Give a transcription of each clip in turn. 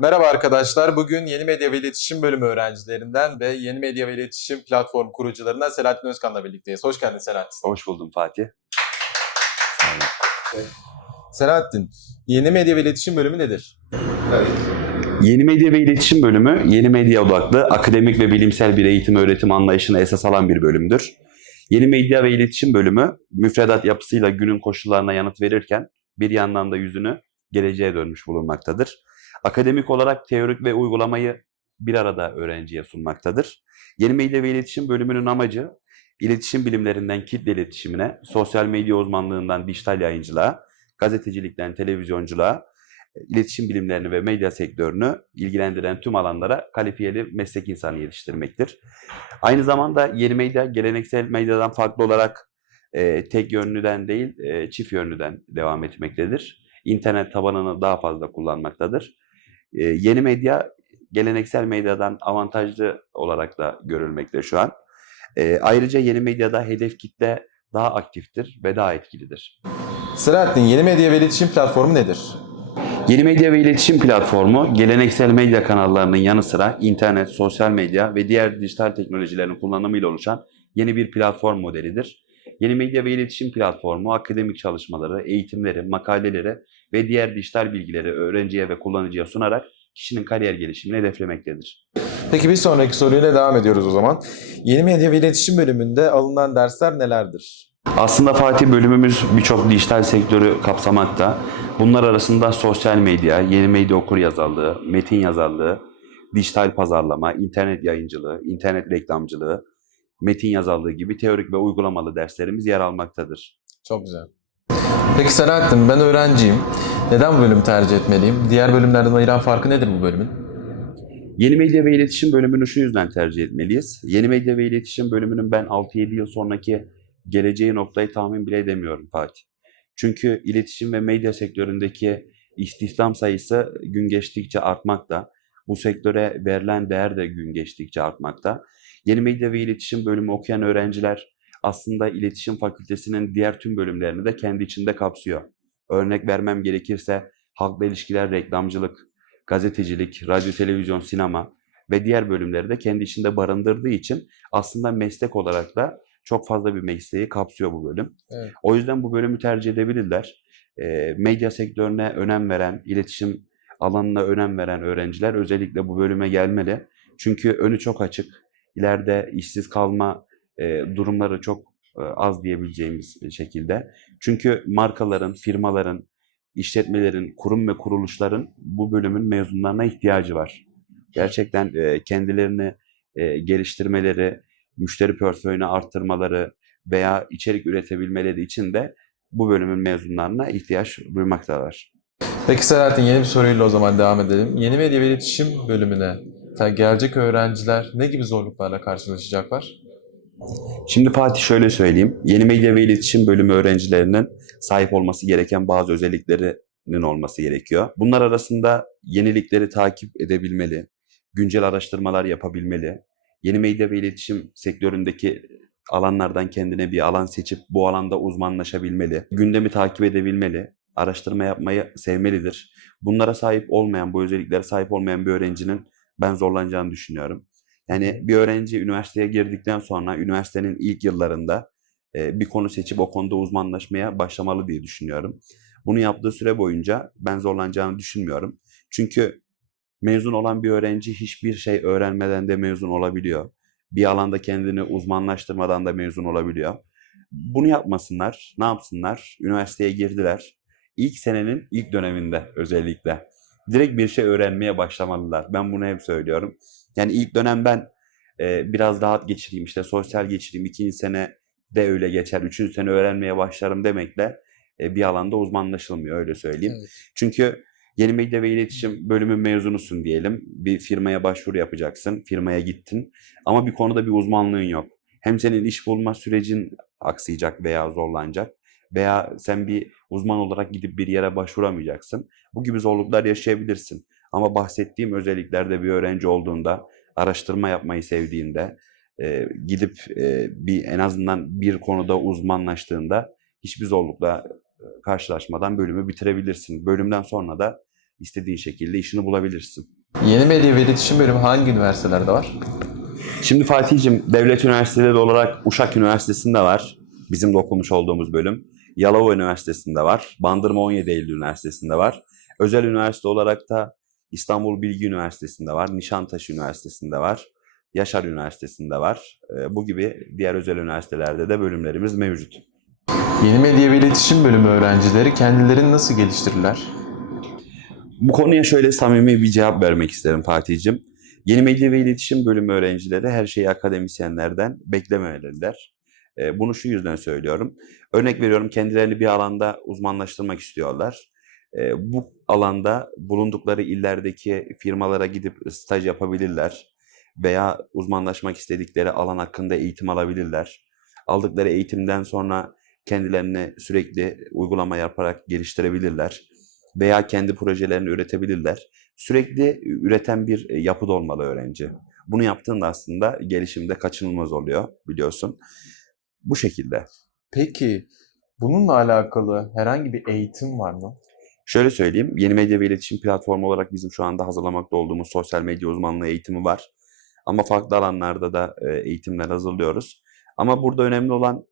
Merhaba arkadaşlar. Bugün Yeni Medya ve İletişim Bölümü öğrencilerinden ve Yeni Medya ve İletişim Platform kurucularından Selahattin Özkan'la birlikteyiz. Hoş geldin Selahattin. Hoş buldum Fatih. Selahattin, Yeni Medya ve İletişim Bölümü nedir? Yeni Medya ve İletişim Bölümü, yeni medya odaklı, akademik ve bilimsel bir eğitim öğretim anlayışını esas alan bir bölümdür. Yeni Medya ve İletişim Bölümü, müfredat yapısıyla günün koşullarına yanıt verirken bir yandan da yüzünü geleceğe dönmüş bulunmaktadır. Akademik olarak teorik ve uygulamayı bir arada öğrenciye sunmaktadır. Yeni Medya ve İletişim Bölümünün amacı, iletişim bilimlerinden kitle iletişimine, sosyal medya uzmanlığından dijital yayıncılığa, gazetecilikten televizyonculuğa, iletişim bilimlerini ve medya sektörünü ilgilendiren tüm alanlara kalifiyeli meslek insanı yetiştirmektir. Aynı zamanda yeni medya geleneksel medyadan farklı olarak e, tek yönlüden değil e, çift yönlüden devam etmektedir. İnternet tabanını daha fazla kullanmaktadır. E, yeni medya geleneksel medyadan avantajlı olarak da görülmekte şu an. E, ayrıca yeni medyada hedef kitle daha aktiftir ve daha etkilidir. Selahattin, Yeni Medya ve İletişim Platformu nedir? Yeni medya ve iletişim platformu geleneksel medya kanallarının yanı sıra internet, sosyal medya ve diğer dijital teknolojilerin kullanımıyla oluşan yeni bir platform modelidir. Yeni medya ve iletişim platformu akademik çalışmaları, eğitimleri, makaleleri ve diğer dijital bilgileri öğrenciye ve kullanıcıya sunarak kişinin kariyer gelişimini hedeflemektedir. Peki bir sonraki soruyla devam ediyoruz o zaman. Yeni Medya ve İletişim Bölümünde alınan dersler nelerdir? Aslında Fatih bölümümüz birçok dijital sektörü kapsamakta. Bunlar arasında sosyal medya, yeni medya okur yazarlığı, metin yazarlığı, dijital pazarlama, internet yayıncılığı, internet reklamcılığı, metin yazarlığı gibi teorik ve uygulamalı derslerimiz yer almaktadır. Çok güzel. Peki Selahattin, ben öğrenciyim. Neden bu bölümü tercih etmeliyim? Diğer bölümlerden ayıran farkı nedir bu bölümün? Yeni medya ve iletişim bölümünü şu yüzden tercih etmeliyiz. Yeni medya ve iletişim bölümünün ben 6-7 yıl sonraki geleceği noktayı tahmin bile edemiyorum Fatih. Çünkü iletişim ve medya sektöründeki istihdam sayısı gün geçtikçe artmakta. Bu sektöre verilen değer de gün geçtikçe artmakta. Yeni medya ve iletişim bölümü okuyan öğrenciler aslında iletişim fakültesinin diğer tüm bölümlerini de kendi içinde kapsıyor. Örnek vermem gerekirse halkla ilişkiler, reklamcılık, gazetecilik, radyo, televizyon, sinema ve diğer bölümleri de kendi içinde barındırdığı için aslında meslek olarak da çok fazla bir mesleği kapsıyor bu bölüm. Evet. O yüzden bu bölümü tercih edebilirler. E, medya sektörüne önem veren, iletişim alanına önem veren öğrenciler özellikle bu bölüme gelmeli. Çünkü önü çok açık. İleride işsiz kalma durumları çok az diyebileceğimiz şekilde. Çünkü markaların, firmaların, işletmelerin, kurum ve kuruluşların bu bölümün mezunlarına ihtiyacı var. Gerçekten kendilerini geliştirmeleri, müşteri portföyünü arttırmaları veya içerik üretebilmeleri için de bu bölümün mezunlarına ihtiyaç duymaktalar. Peki Selahattin, yeni bir soruyla o zaman devam edelim. Yeni Medya ve İletişim Bölümüne gelecek öğrenciler ne gibi zorluklarla karşılaşacaklar? Şimdi Fatih şöyle söyleyeyim. Yeni medya ve iletişim bölümü öğrencilerinin sahip olması gereken bazı özelliklerinin olması gerekiyor. Bunlar arasında yenilikleri takip edebilmeli, güncel araştırmalar yapabilmeli, yeni medya ve iletişim sektöründeki alanlardan kendine bir alan seçip bu alanda uzmanlaşabilmeli, gündemi takip edebilmeli, araştırma yapmayı sevmelidir. Bunlara sahip olmayan, bu özelliklere sahip olmayan bir öğrencinin ben zorlanacağını düşünüyorum. Yani bir öğrenci üniversiteye girdikten sonra üniversitenin ilk yıllarında e, bir konu seçip o konuda uzmanlaşmaya başlamalı diye düşünüyorum. Bunu yaptığı süre boyunca ben zorlanacağını düşünmüyorum. Çünkü mezun olan bir öğrenci hiçbir şey öğrenmeden de mezun olabiliyor. Bir alanda kendini uzmanlaştırmadan da mezun olabiliyor. Bunu yapmasınlar. Ne yapsınlar? Üniversiteye girdiler. İlk senenin ilk döneminde özellikle. Direkt bir şey öğrenmeye başlamalılar. Ben bunu hep söylüyorum. Yani ilk dönem ben e, biraz rahat geçireyim, işte sosyal geçireyim. ikinci sene de öyle geçer. Üçüncü sene öğrenmeye başlarım demekle e, bir alanda uzmanlaşılmıyor öyle söyleyeyim. Evet. Çünkü yeni medya ve iletişim bölümü mezunusun diyelim. Bir firmaya başvuru yapacaksın. Firmaya gittin. Ama bir konuda bir uzmanlığın yok. Hem senin iş bulma sürecin aksayacak veya zorlanacak. Veya sen bir uzman olarak gidip bir yere başvuramayacaksın. Bu gibi zorluklar yaşayabilirsin. Ama bahsettiğim özelliklerde bir öğrenci olduğunda, araştırma yapmayı sevdiğinde, e, gidip e, bir en azından bir konuda uzmanlaştığında hiçbir zorlukla e, karşılaşmadan bölümü bitirebilirsin. Bölümden sonra da istediğin şekilde işini bulabilirsin. Yeni medya ve iletişim bölümü hangi üniversitelerde var? Şimdi Fatih'cim devlet üniversiteleri olarak Uşak Üniversitesi'nde var. Bizim de okumuş olduğumuz bölüm. Yalova Üniversitesi'nde var. Bandırma 17 Eylül Üniversitesi'nde var. Özel üniversite olarak da İstanbul Bilgi Üniversitesi'nde var. Nişantaşı Üniversitesi'nde var. Yaşar Üniversitesi'nde var. Ee, Bu gibi diğer özel üniversitelerde de bölümlerimiz mevcut. Yeni medya ve iletişim bölümü öğrencileri kendilerini nasıl geliştirirler? Bu konuya şöyle samimi bir cevap vermek isterim Fatih'cim. Yeni medya ve iletişim bölümü öğrencileri her şeyi akademisyenlerden beklememeliler. Bunu şu yüzden söylüyorum. Örnek veriyorum kendilerini bir alanda uzmanlaştırmak istiyorlar. Bu alanda bulundukları illerdeki firmalara gidip staj yapabilirler veya uzmanlaşmak istedikleri alan hakkında eğitim alabilirler. Aldıkları eğitimden sonra kendilerini sürekli uygulama yaparak geliştirebilirler veya kendi projelerini üretebilirler. Sürekli üreten bir e, yapıda olmalı öğrenci. Bunu yaptığında aslında gelişimde kaçınılmaz oluyor biliyorsun. Bu şekilde. Peki bununla alakalı herhangi bir eğitim var mı? Şöyle söyleyeyim, yeni medya ve iletişim platformu olarak bizim şu anda hazırlamakta olduğumuz sosyal medya uzmanlığı eğitimi var. Ama farklı alanlarda da e, eğitimler hazırlıyoruz. Ama burada önemli olan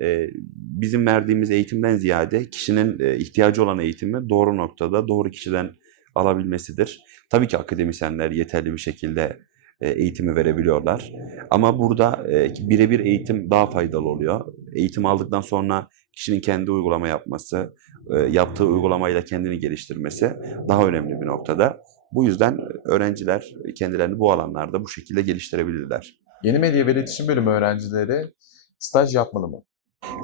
e, bizim verdiğimiz eğitimden ziyade kişinin e, ihtiyacı olan eğitimi doğru noktada, doğru kişiden alabilmesidir. Tabii ki akademisyenler yeterli bir şekilde eğitimi verebiliyorlar. Ama burada e, birebir eğitim daha faydalı oluyor. Eğitim aldıktan sonra kişinin kendi uygulama yapması, e, yaptığı uygulamayla kendini geliştirmesi daha önemli bir noktada. Bu yüzden öğrenciler kendilerini bu alanlarda bu şekilde geliştirebilirler. Yeni medya ve iletişim bölümü öğrencileri staj yapmalı mı?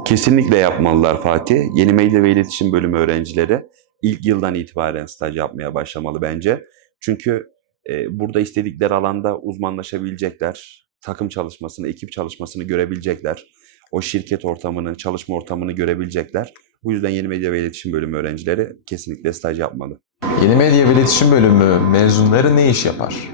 Kesinlikle yapmalılar Fatih. Yeni medya ve iletişim bölümü öğrencileri ilk yıldan itibaren staj yapmaya başlamalı bence. Çünkü e, burada istedikleri alanda uzmanlaşabilecekler. Takım çalışmasını, ekip çalışmasını görebilecekler. O şirket ortamını, çalışma ortamını görebilecekler. Bu yüzden yeni medya ve iletişim bölümü öğrencileri kesinlikle staj yapmalı. Yeni medya ve iletişim bölümü mezunları ne iş yapar?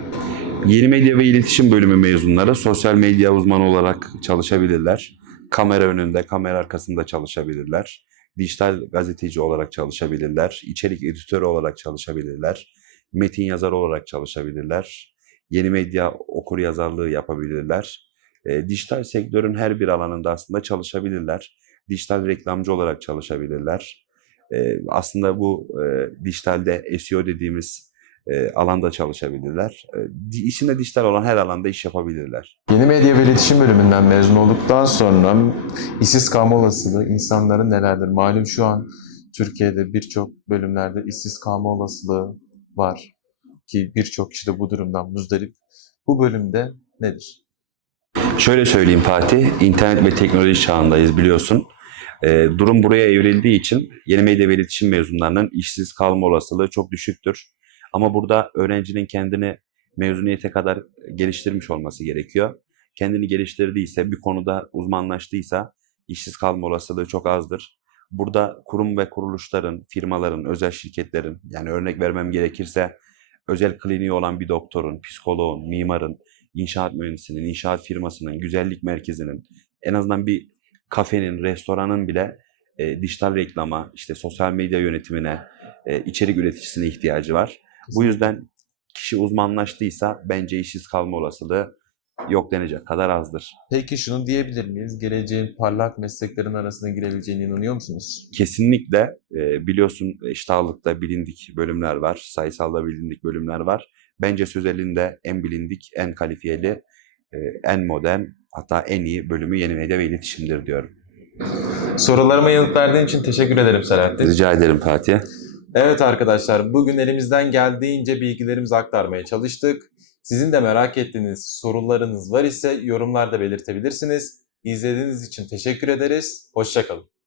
Yeni medya ve iletişim bölümü mezunları sosyal medya uzmanı olarak çalışabilirler. Kamera önünde, kamera arkasında çalışabilirler. Dijital gazeteci olarak çalışabilirler. İçerik editörü olarak çalışabilirler. Metin yazarı olarak çalışabilirler. Yeni medya okur yazarlığı yapabilirler. E, dijital sektörün her bir alanında aslında çalışabilirler. Dijital reklamcı olarak çalışabilirler. E, aslında bu e, dijitalde SEO dediğimiz e, alanda çalışabilirler. E, içinde dijital olan her alanda iş yapabilirler. Yeni medya ve iletişim bölümünden mezun olduktan sonra işsiz kalma olasılığı insanların nelerdir? Malum şu an Türkiye'de birçok bölümlerde işsiz kalma olasılığı var ki birçok kişi de bu durumdan muzdarip. Bu bölümde nedir? Şöyle söyleyeyim Fatih, internet ve teknoloji çağındayız biliyorsun. E, durum buraya evrildiği için yeni medya ve iletişim mezunlarının işsiz kalma olasılığı çok düşüktür. Ama burada öğrencinin kendini mezuniyete kadar geliştirmiş olması gerekiyor. Kendini geliştirdiyse, bir konuda uzmanlaştıysa işsiz kalma olasılığı çok azdır. Burada kurum ve kuruluşların, firmaların, özel şirketlerin, yani örnek vermem gerekirse özel kliniği olan bir doktorun, psikoloğun, mimarın, inşaat mühendisinin, inşaat firmasının, güzellik merkezinin, en azından bir kafenin, restoranın bile e, dijital reklama, işte sosyal medya yönetimine, e, içerik üreticisine ihtiyacı var. Bu yüzden kişi uzmanlaştıysa bence işsiz kalma olasılığı yok denecek kadar azdır. Peki şunu diyebilir miyiz? Geleceğin parlak mesleklerin arasına girebileceğine inanıyor musunuz? Kesinlikle e, biliyorsun eşit ağırlıkta bilindik bölümler var, sayısalda bilindik bölümler var. Bence sözelinde en bilindik, en kalifiyeli, e, en modern hatta en iyi bölümü yeni medya ve iletişimdir diyorum. Sorularıma yanıt verdiğin için teşekkür ederim Selahattin. Rica ederim Fatih. Evet arkadaşlar, bugün elimizden geldiğince bilgilerimizi aktarmaya çalıştık. Sizin de merak ettiğiniz sorularınız var ise yorumlarda belirtebilirsiniz. İzlediğiniz için teşekkür ederiz. Hoşçakalın.